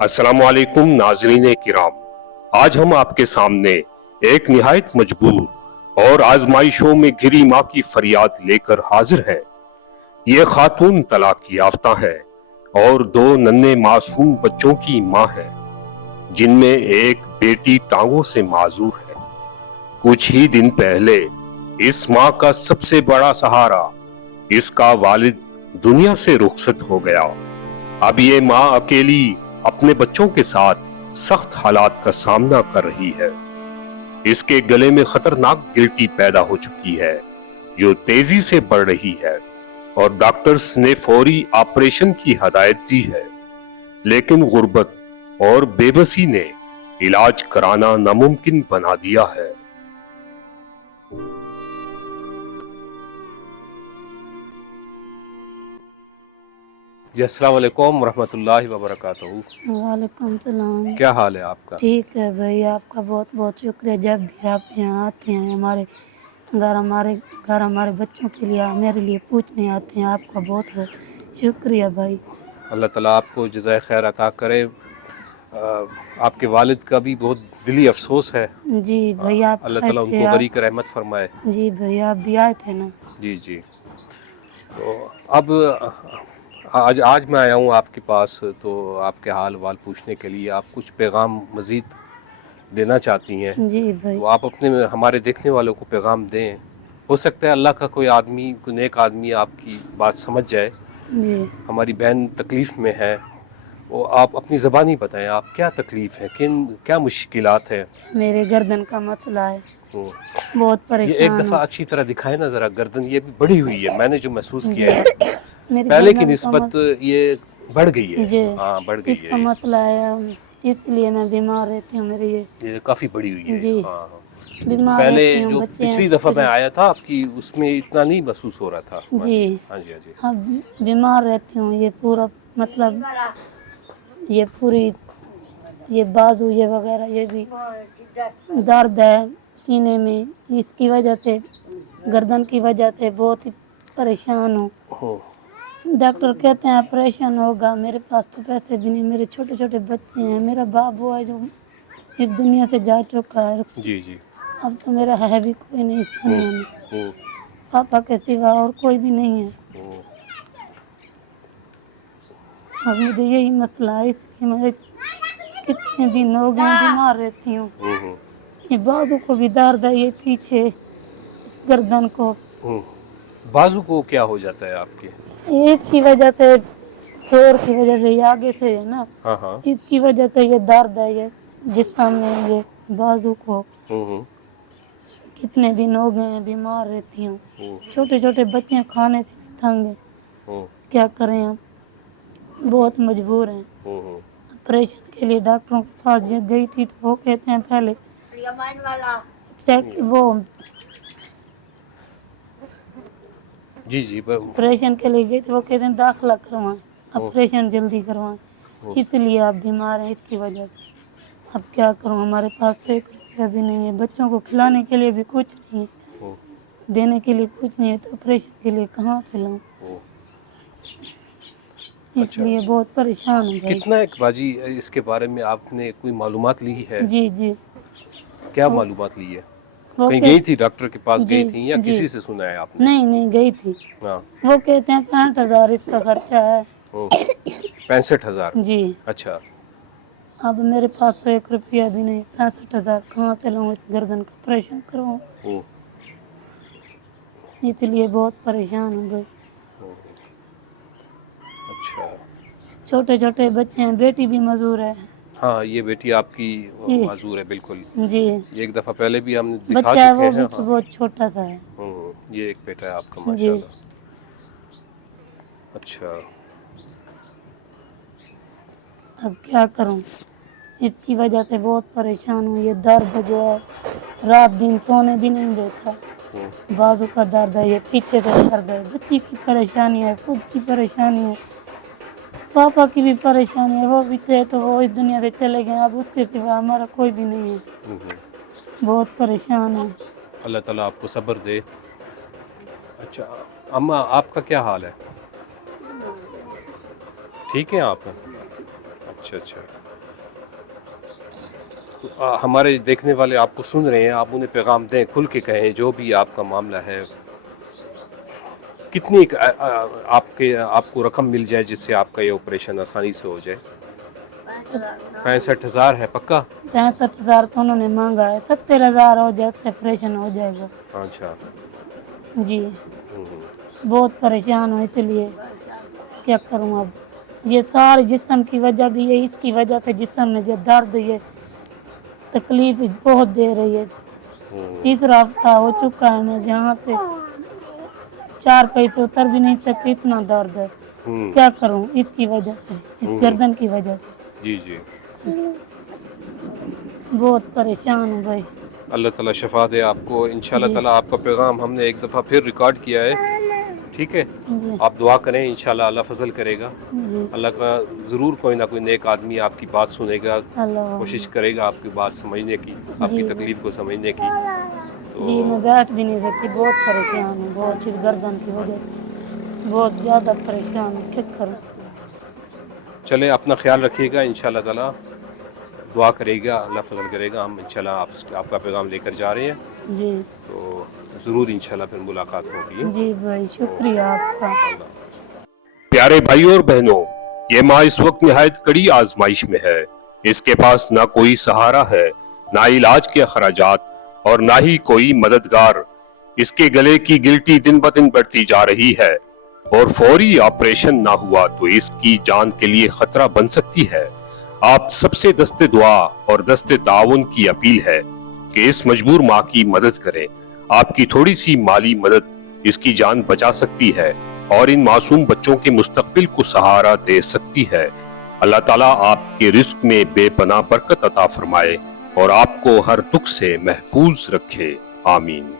السلام علیکم ناظرین کرام، آج ہم آپ کے سامنے ایک نہایت مجبور اور آزمائشوں میں گھری ماں کی فریاد لے کر حاضر ہیں۔ یہ خاتون طلاق یافتہ ہے اور دو ننھے معصوم بچوں کی ماں ہے، جن میں ایک بیٹی ٹانگوں سے معذور ہے۔ کچھ ہی دن پہلے اس ماں کا سب سے بڑا سہارا، اس کا والد دنیا سے رخصت ہو گیا۔ اب یہ ماں اکیلی اپنے بچوں کے ساتھ سخت حالات کا سامنا کر رہی ہے۔ اس کے گلے میں خطرناک گلٹی پیدا ہو چکی ہے جو تیزی سے بڑھ رہی ہے، اور ڈاکٹرز نے فوری آپریشن کی ہدایت دی ہے، لیکن غربت اور بے بسی نے علاج کرانا ناممکن بنا دیا ہے۔ جی السلام علیکم ورحمۃ اللہ وبرکاتہ۔ وعلیکم السلام۔ کیا حال ہے آپ کا؟ ٹھیک ہے بھائی، آپ کا بہت بہت شکریہ۔ جب بھی آپ یہاں آتے ہیں ہمارے گھر ہمارے بچوں کے لیے میرے لیے پوچھنے آتے ہیں، آپ کا بہت بہت شکریہ بھائی۔ اللہ تعالیٰ آپ کو جزائے خیر عطا کرے۔ آپ کے والد کا بھی بہت دلی افسوس ہے۔ جی بھائی، آپ اللہ آئے تعالیٰ ان تھے کو غریق رحمت فرمائے۔ جی بھائی، آپ بھی آئے تھے نا۔ جی جی۔ تو اب آج میں آیا ہوں آپ کے پاس، تو آپ کے حال وال پوچھنے کے لیے آپ کچھ پیغام مزید دینا چاہتی ہیں، جی بھائی۔ تو آپ اپنے ہمارے دیکھنے والوں کو پیغام دیں۔ ہو سکتا ہے اللہ کا کوئی نیک آدمی آپ کی بات سمجھ جائے۔ جی ہماری بہن تکلیف میں ہے، وہ آپ اپنی زبانی بتائیں، آپ کیا تکلیف ہے، کیا مشکلات ہیں؟ میرے گردن کا مسئلہ ہے، بہت یہ ایک پریشان ہوں۔ دفعہ اچھی طرح دکھائے نا ذرا، گردن یہ بھی بڑی ہوئی ہے، میں نے جو محسوس جی کیا ہے میری پہلے کی گردن کا نسبت یہ بڑھ گئی ہے۔ جی ہاں بڑھ اس گئی کا ہے، مسئلہ ہے، اس لیے میں بیمار رہتی ہوں۔ میری یہ کافی بڑی ہوئی ہے۔ جی ہاں ہاں، بیمار پہلے رہتی ہوں، جو بچے ہیں پچھلی دفعہ چھوٹے میں چھوٹے۔ آیا تھا آپ کی، اس میں اتنا نہیں محسوس ہو رہا تھا۔ ہاں جی جی ہاں جی ہاں جی۔ اب بیمار رہتی ہوں، یہ پورا مطلب یہ پوری یہ بازو یہ وغیرہ یہ بھی درد ہے سینے میں، اس کی وجہ سے گردن کی وجہ سے بہت ہی پریشان ہوں۔ ڈاکٹر کہتے ہیں آپریشن ہوگا، میرے پاس تو پیسے بھی نہیں، میرے چھوٹے چھوٹے بچے ہیں، میرا بابو ہے جو اس دنیا سے جا چکا ہے، جی جی۔ اب تو میرا ہے بھی کوئی نہیں اس دنیا میں، پاپا کے سوا اور کوئی بھی نہیں ہے۔ اب مجھے یہی مسئلہ ہے، اس لیے میں کتنے دن ہو گئے بیمار رہتی ہوں۔ یہ بازو کو بھی درد ہے، یہ پیچھے اس گردن کو۔ بازو کو کیا ہو جاتا ہے آپ کے؟ اس کی وجہ سے چور کی وجہ سے یہ آگے سے ہے نا، ہاں ہاں۔ اس کی وجہ سے یہ درد ہے، یہ جسم میں یہ بازو کو۔ کتنے دن ہو گئے ہیں بیمار رہتی ہوں، چھوٹے چھوٹے بچے کھانے سے بھی تنگ ہیں، کیا کریں ہم، بہت مجبور ہیں۔ آپریشن کے لیے ڈاکٹروں کے پاس گئی تھی تو وہ کہتے ہیں پہلے وہ جی جی۔ آپریشن کے لیے گئی تھی، وہ کہتے ہیں داخلہ کروائیں، آپریشن جلدی کروائیں، اس لیے آپ بیمار ہیں، اس کی وجہ سے۔ اب کیا کروں، ہمارے پاس تو 1 روپیہ بھی نہیں ہے، بچوں کو کھلانے کے لیے بھی کچھ نہیں ہے، دینے کے لیے کچھ نہیں ہے، تو آپریشن کے لیے کہاں سے لاؤں، اس لیے بہت پریشان ہوں بھائی۔ کتنا ایک باجی اس کے بارے میں آپ نے کوئی معلومات لی ہے؟ جی جی۔ کیا معلومات لی ہے؟ وہ کہیں گئی تھی ڈاکٹر کے پاس جی گئی تھی یا جی کسی سے سنا ہے آپ نے؟ نہیں گئی تھی، ہاں۔ وہ کہتے ہیں 65,000 اس کا خرچہ ہے۔ 65,000؟ جی۔ اچھا۔ اب میرے پاس تو 1 روپیہ بھی نہیں، 65,000 کہاں سے لاؤں، اس گردن کا آپریشن کرواؤں، اس لیے بہت پریشان ہوں گئی۔ اچھا۔ چھوٹے چھوٹے بچے ہیں، بیٹی بھی معذور ہے۔ ہاں یہ بیٹی آپ کی جی معذور ہے، بالکل۔ جی۔ ایک دفعہ پہلے بھی ہم نے دکھا بچہ ہے چکے وہ ہیں۔ بھی تو بہت چھوٹا سا ہے۔ یہ ایک بیٹا ہے آپ کا، جی۔ ماشاءاللہ۔ اچھا۔ اب کیا کروں، اس کی وجہ سے بہت پریشان ہوں، یہ درد جو ہے رات دن سونے بھی نہیں دیتا، بازو کا درد ہے، یہ پیچھے سے درد ہے، بچی کی پریشانی ہے، خود کی پریشانی ہے، پاپا کی بھی پریشانی ہے، وہ بھی تھے تو وہ اس دنیا سے چلے گئے، اب اس کے سوا ہمارا کوئی بھی نہیں ہے، بہت پریشان ہے۔ اللہ تعالیٰ آپ کو صبر دے۔ اچھا اماں، آپ کا کیا حال ہے؟ ٹھیک ہیں آپ؟ اچھا اچھا۔ ہمارے دیکھنے والے آپ کو سن رہے ہیں, آپ انہیں پیغام دیں, کھل کے کہیں جو بھی آپ کا معاملہ ہے. کتنی آپ کو رقم مل جائے جس سے آپ کا یہ آپریشن آسانی سے ہو جائے؟ 65,000 ہے پکا؟ 65,000 تو انہوں نے مانگا ہے, 70,000 ہو جائے اس سے آپریشن ہو جائے گا. اچھا. جی بہت پریشان ہوں, اس لیے کیا کروں اب. یہ سارے جسم کی وجہ بھی ہے, اس کی وجہ سے جسم میں جو درد, یہ تکلیف بہت دے رہی ہے. تیسرا ہفتہ ہو چکا ہے, میں جہاں سے 4 پیسے اتر بھی نہیں سکتی, اتنا درد ہے. کیا کروں اس کی وجہ سے, اس گردن کی وجہ سے. جی جی. بہت پریشان ہوں بھائی. اللہ تعالیٰ شفا دے آپ کو. انشاءاللہ جی تعالیٰ آپ کا پیغام ہم نے ایک دفعہ پھر ریکارڈ کیا ہے, ٹھیک ہے؟ جی آپ دعا کریں, انشاءاللہ اللہ فضل کرے گا. جی اللہ کا ضرور کوئی نہ کوئی نیک آدمی آپ کی بات سنے گا, اللہ کوشش کرے گا آپ کی بات سمجھنے کی, آپ کی جی تکلیف کو سمجھنے کی. جی میں تو بیٹھ بھی نہیں سکتی, بہت پریشان ہوں, بہت اس گردن کی وجہ سے بہت زیادہ پریشان ہوں. کیا کروں. چلیں اپنا خیال رکھیے گا, انشاءاللہ تعالیٰ دعا کرے گا, اللہ فضل کرے گا. ہم انشاءاللہ آپ کا پیغام لے کر جا رہے ہیں, جی تو ضرور انشاءاللہ پھر ملاقات ہوگی. جی بھائی شکریہ آپ کا. پیارے بھائیوں اور بہنوں، یہ ماں اس وقت نہایت کڑی آزمائش میں ہے. اس کے پاس نہ کوئی سہارا ہے, نہ علاج کے اخراجات, اور نہ ہی کوئی مددگار. اس کے گلے کی گلٹی دن بدن بڑھتی جا رہی ہے, اور فوری آپریشن نہ ہوا تو اس کی جان کے لیے خطرہ بن سکتی ہے. آپ سب سے دست دعا اور دست تعاون کی اپیل ہے کہ اس مجبور ماں کی مدد کریں. آپ کی تھوڑی سی مالی مدد اس کی جان بچا سکتی ہے اور ان معصوم بچوں کے مستقبل کو سہارا دے سکتی ہے. اللہ تعالیٰ آپ کے رزق میں بے پناہ برکت عطا فرمائے اور آپ کو ہر دکھ سے محفوظ رکھے. آمین.